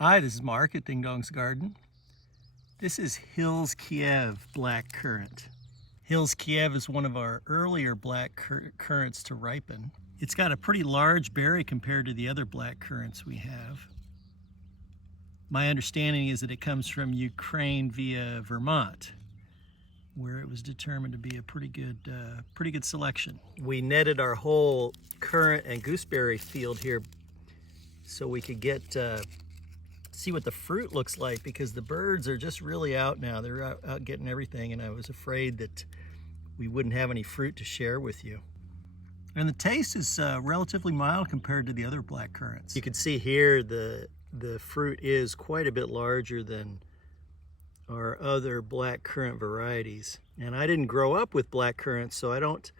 Hi, this is Mark at Ding Dong's Garden. This is Hills Kiev black currant. Hills Kiev is one of our earlier black currants to ripen. It's got a pretty large berry compared to the other black currants we have. My understanding is that it comes from Ukraine via Vermont, where it was determined to be a pretty good selection. We netted our whole currant and gooseberry field here so we could get see what the fruit looks like, because the birds are just really out now. They're out getting everything, and I was afraid that we wouldn't have any fruit to share with you. And the taste is relatively mild compared to the other black currants. You can see here the fruit is quite a bit larger than our other black currant varieties. And I didn't grow up with black currants, so I don't,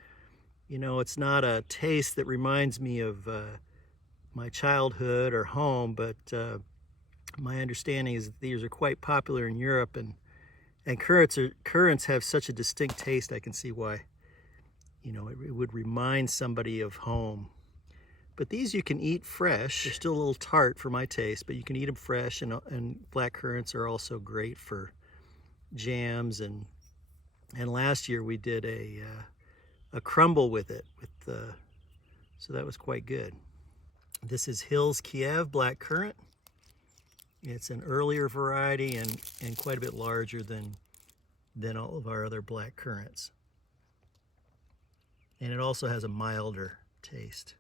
it's not a taste that reminds me of my childhood or home, but my understanding is that these are quite popular in Europe, and currants have such a distinct taste. I can see why, it would remind somebody of home. But these you can eat fresh. They're still a little tart for my taste, but you can eat them fresh, and black currants are also great for jams. And last year we did a crumble with it, so that was quite good. This is Hills Kiev black currant. It's an earlier variety and quite a bit larger than all of our other black currants. And it also has a milder taste.